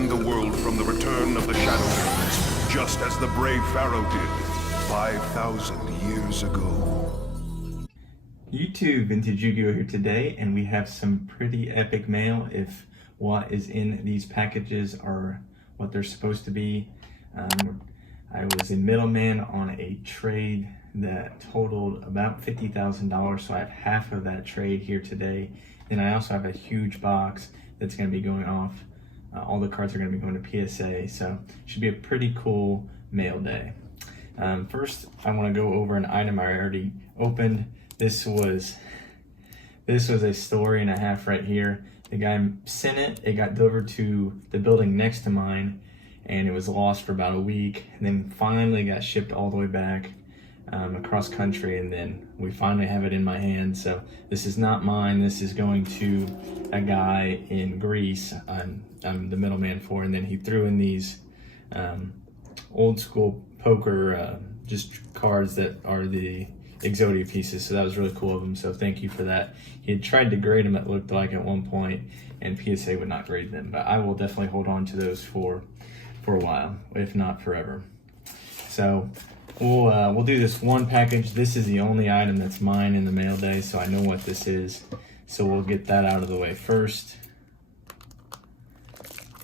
defend the world from the return of the Shadowlands, just as the brave Pharaoh did 5,000 years ago. YouTube, Vintage Yugioh here today, and we have some pretty epic mail if what is in these packages are what they're supposed to be. I was a middleman on a trade that totaled about $50,000, so I have half of that trade here today. Then I also have a huge box that's going to be going off. All the cards are going to be going to PSA, so it should be a pretty cool mail day. First, I want to go over an item I already opened. This was a story and a half right here. The guy sent it. It got delivered to the building next to mine, and it was lost for about a week. And then finally got shipped all the way back across country, and then we finally have it in my hand. So this is not mine. This is going to a guy in Greece. I'm the middleman for, and then he threw in these old school poker just cards that are the Yugioh pieces, so that was really cool of him, so thank you for that. He had tried to grade them, it looked like, at one point, and PSA would not grade them, but I will definitely hold on to those for a while, if not forever. So we'll do this one package. This is the only item that's mine in the mail day, so I know what this is, so we'll get that out of the way first.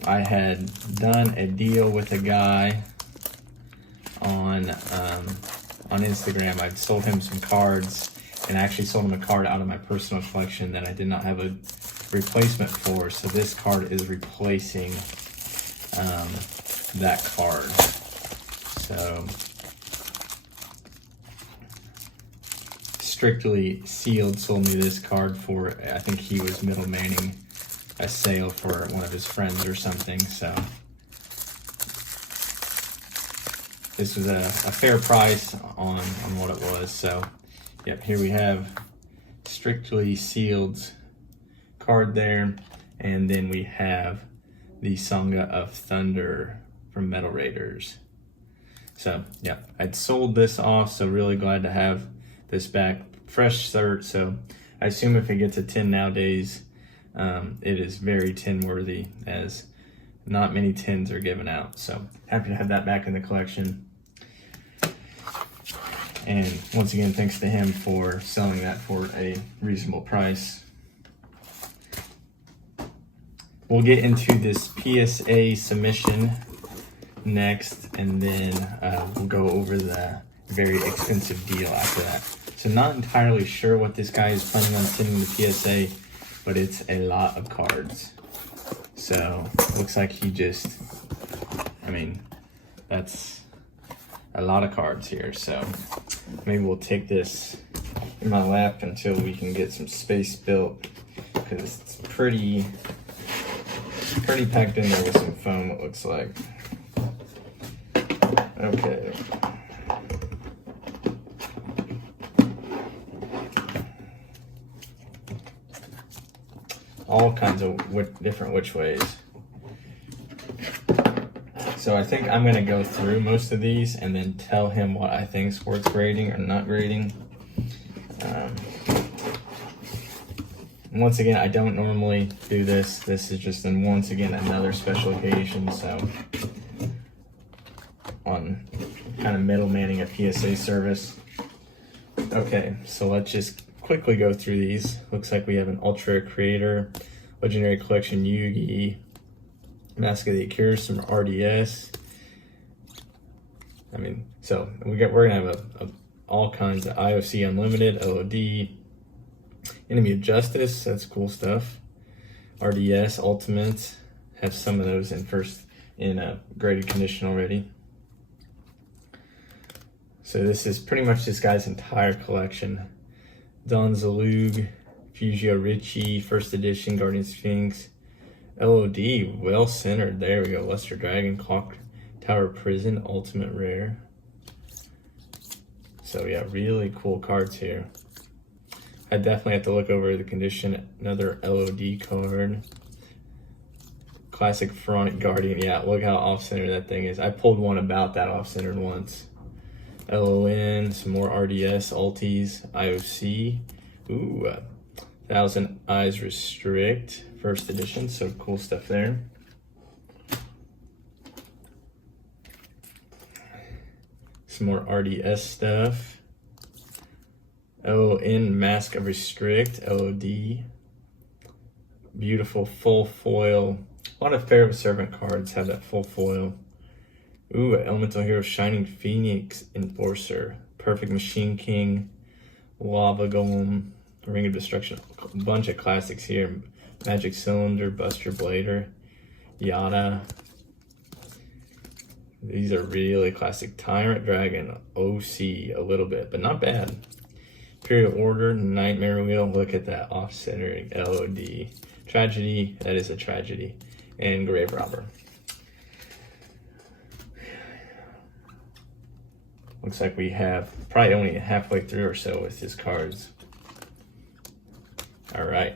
I had done a deal with a guy on Instagram. I'd sold him some cards, and I actually sold him a card out of my personal collection that I did not have a replacement for, so this card is replacing that card. So Strictly Sealed sold me this card for, I think he was middlemaning a sale for one of his friends or something, so this was a fair price on what it was. So, yep, here we have Strictly Sealed's card there, and then we have the Sanga of Thunder from Metal Raiders. So, yeah, I'd sold this off, so really glad to have this back. Fresh cert, so I assume if it gets a 10 nowadays, it is very 10 worthy, as not many 10s are given out. So, happy to have that back in the collection. And once again, thanks to him for selling that for a reasonable price. We'll get into this PSA submission next, and then we'll go over the very expensive deal after that. So not entirely sure what this guy is planning on sending to PSA, but it's a lot of cards. So looks like he just, that's a lot of cards here. So maybe we'll take this in my lap until we can get some space built, because it's pretty packed in there with some foam, it looks like. Okay. All kinds of different which ways. So I think I'm gonna go through most of these and then tell him what I think is worth grading or not grading. Once again, I don't normally do this. This is just once again another special occasion. So on kind of middlemaning a PSA service. Okay, so let's just quickly go through these. Looks like we have an Ultra Creator, Legendary Collection Yugioh, Mask of the Akira, some RDS. So we're gonna have all kinds of IOC Unlimited, LOD, Enemy of Justice, that's cool stuff. RDS Ultimate, have some of those in a graded condition already. So this is pretty much this guy's entire collection. Don Zalug, Yugioh Richie, First Edition, Guardian Sphinx, LOD, well centered. There we go. Luster Dragon, Clock Tower Prison, Ultimate Rare. So yeah, really cool cards here. I definitely have to look over the condition. Another LOD card. Classic Pharaonic Guardian. Yeah, look how off-centered that thing is. I pulled one about that off-centered once. LON, some more RDS, Ulties, IOC. Ooh, 1,000 Eyes Restrict, First Edition, so cool stuff there. Some more RDS stuff. LON Mask of Restrict, LOD. Beautiful full foil. A lot of Pharaoh Servant cards have that full foil. Ooh, Elemental Hero Shining Phoenix Enforcer. Perfect Machine King. Lava Golem. Ring of Destruction. A bunch of classics here. Magic Cylinder, Buster Blader, Yada. These are really classic. Tyrant Dragon, OC a little bit, but not bad. Imperial Order, Nightmare Wheel. Look at that off-centering LOD. Tragedy, that is a tragedy. And Grave Robber. Looks like we have probably only halfway through or so with his cards. All right.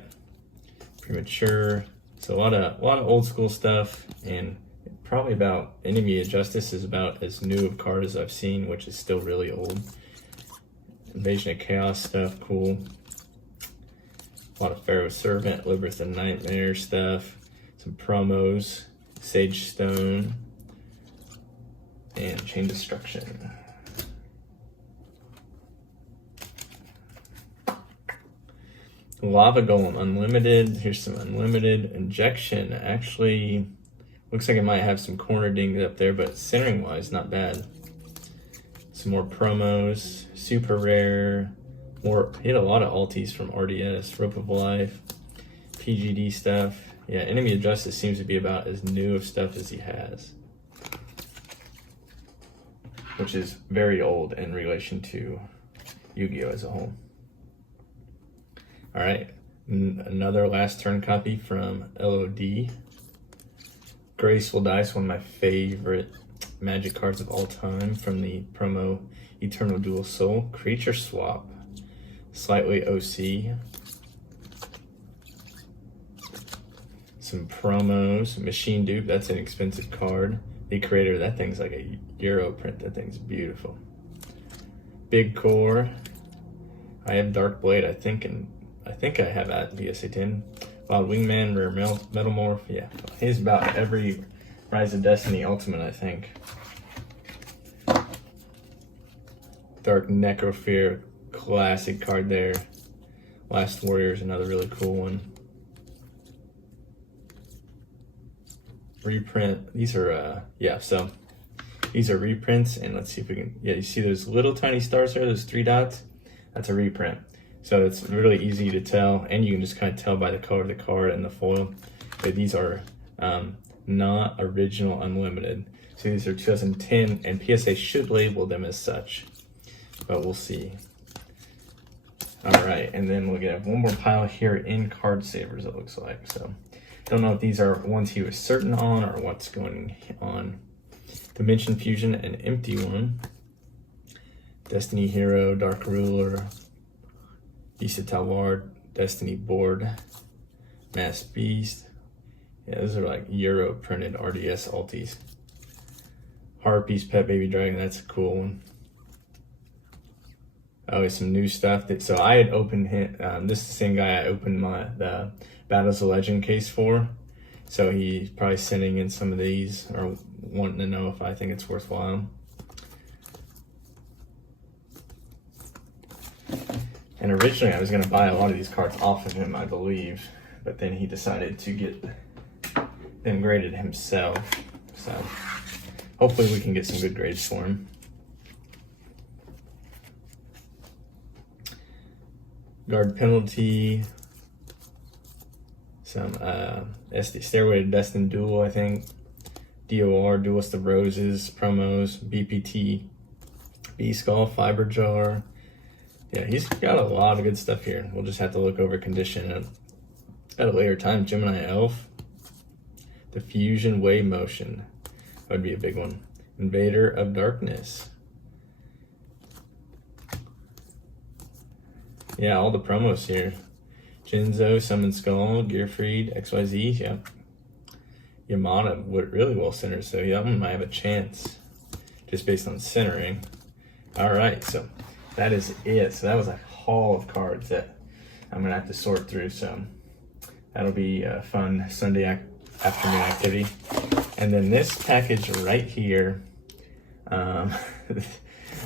Premature. So a lot of old school stuff, and probably about Enemy of Justice is about as new of card as I've seen, which is still really old. Invasion of Chaos stuff, cool. A lot of Pharaoh Servant, Labyrinth of Nightmare stuff, some promos, Sage Stone, and Chain Destruction. Lava Golem Unlimited. Here's some Unlimited Injection. Actually, looks like it might have some corner dings up there, but centering wise, not bad. Some more promos. Super rare. More, hit a lot of alties from RDS. Rope of Life. PGD stuff. Yeah, Enemy of Justice seems to be about as new of stuff as he has, which is very old in relation to Yu-Gi-Oh! As a whole. All right, another last turn copy from LOD. Graceful Dice, one of my favorite Magic cards of all time from the promo Eternal Dual Soul. Creature Swap, slightly OC. Some promos, Machine Dupe, that's an expensive card. The Creator, that thing's like a Euro print, that thing's beautiful. Big Core, I have Dark Blade, I think I have at PSA 10. Wild Wingman, Rare Metamorph, yeah. He's about every Rise of Destiny Ultimate, I think. Dark Necrofear, classic card there. Last Warrior is another really cool one. Reprint, these are, so these are reprints, and let's see if we can, you see those little tiny stars there, those 3 dots? That's a reprint. So it's really easy to tell, and you can just kind of tell by the color of the card and the foil. But these are not original Unlimited. So these are 2010, and PSA should label them as such, but we'll see. All right, and then we'll get one more pile here in Card Savers, it looks like. So don't know if these are ones he was certain on or what's going on. Dimension Fusion, an empty one. Destiny Hero, Dark Ruler, Issa Talwar, Destiny Board, Mass Beast. Yeah, those are like Euro printed RDS alties. Harpy's Pet Baby Dragon, that's a cool one. Oh, some new stuff. So I had opened him, this is the same guy I opened the Battles of Legend case for. So he's probably sending in some of these or wanting to know if I think it's worthwhile. And originally I was going to buy a lot of these cards off of him, I believe, but then he decided to get them graded himself. So hopefully we can get some good grades for him. Guard Penalty, some Stairway to Destin Duel, I think. DOR, Duelist of Roses, promos, BPT, B-Skull, Fiber Jar. Yeah, he's got a lot of good stuff here. We'll just have to look over condition at a later time. Gemini Elf, Diffusion Wave Motion, that would be a big one. Invader of Darkness. Yeah, all the promos here. Jinzo, Summon Skull, Gearfried, XYZ, yeah. Yamada would really well center, so yeah, one might have a chance just based on centering. All right, so that is it. So that was a haul of cards that I'm gonna have to sort through. So that'll be a fun Sunday afternoon activity. And then this package right here,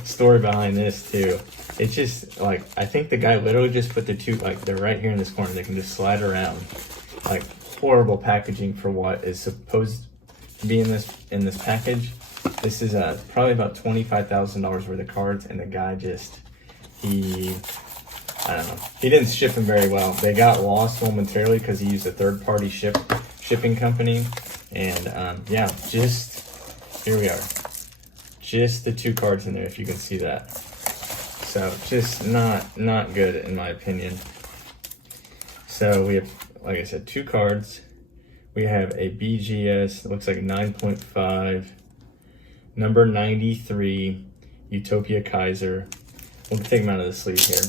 story behind this too. It's just like, I think the guy literally just put the two, like they're right here in this corner. They can just slide around. Like horrible packaging for what is supposed to be in this package. This is probably about $25,000 worth of cards, and the guy just, I don't know. He didn't ship them very well. They got lost momentarily because he used a third-party shipping company. And yeah, just here we are. Just the two cards in there, if you can see that. So just not good in my opinion. So we have, like I said, two cards. We have a BGS, it looks like 9.5, number 93, Utopia Kaiser. We'll take them out of the sleeve here.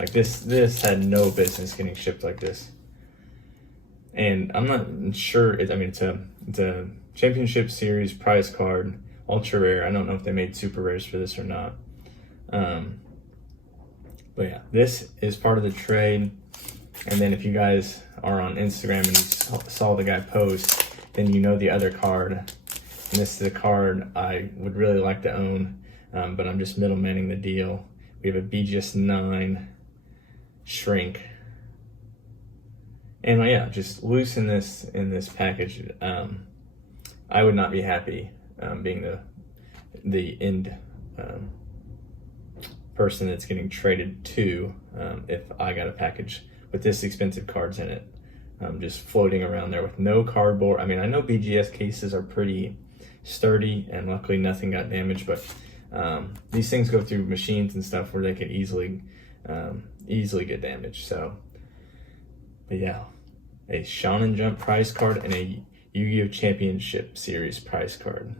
Like this had no business getting shipped like this. And I'm not sure, it's a championship series prize card, ultra rare. I don't know if they made super rares for this or not. But yeah, this is part of the trade. And then if you guys are on Instagram and you saw the guy post, then you know the other card. And this is a card I would really like to own, but I'm just middlemaning the deal. We have a BGS 9 shrink. And yeah, just loose in this package. I would not be happy being the end person that's getting traded to if I got a package with this expensive cards in it, just floating around there with no cardboard. I mean, I know BGS cases are pretty sturdy, and luckily nothing got damaged, but these things go through machines and stuff where they could easily get damaged. So, but yeah, a Shonen Jump prize card and a Yu-Gi-Oh! Championship Series prize card.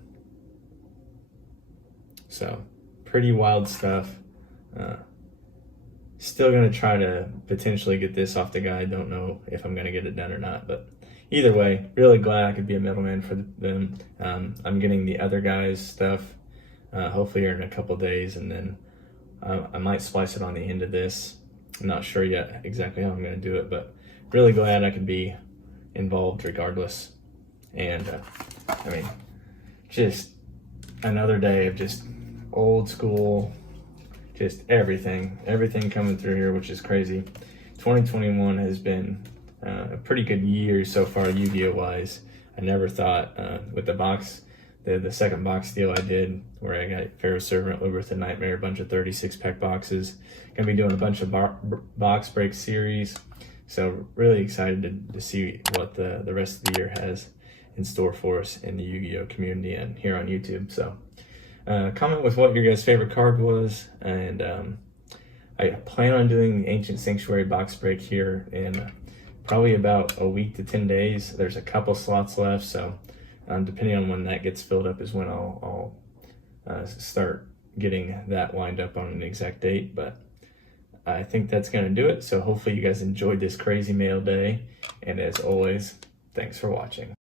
So, pretty wild stuff. Still gonna try to potentially get this off the guy. Don't know if I'm gonna get it done or not, but either way, really glad I could be a middleman for them. I'm getting the other guy's stuff hopefully here in a couple days, and then I might splice it on the end of this. I'm not sure yet exactly how I'm gonna do it, but really glad I could be involved regardless. And I mean, just another day of just old school, just everything coming through here, which is crazy. 2021 has been a pretty good year so far, Yu-Gi-Oh! Wise. I never thought with the box, the second box deal I did, where I got Pharaoh Servant, Labyrinth of Nightmare, a bunch of 36-pack boxes. Gonna be doing a bunch of box break series. So really excited to see what the rest of the year has in store for us in the Yu-Gi-Oh! Community and here on YouTube. So comment with what your guys' favorite card was, and I plan on doing the Ancient Sanctuary box break here in probably about a week to 10 days. There's a couple slots left, so depending on when that gets filled up is when I'll start getting that lined up on an exact date. But I think that's going to do it. So hopefully you guys enjoyed this crazy mail day. And as always, thanks for watching.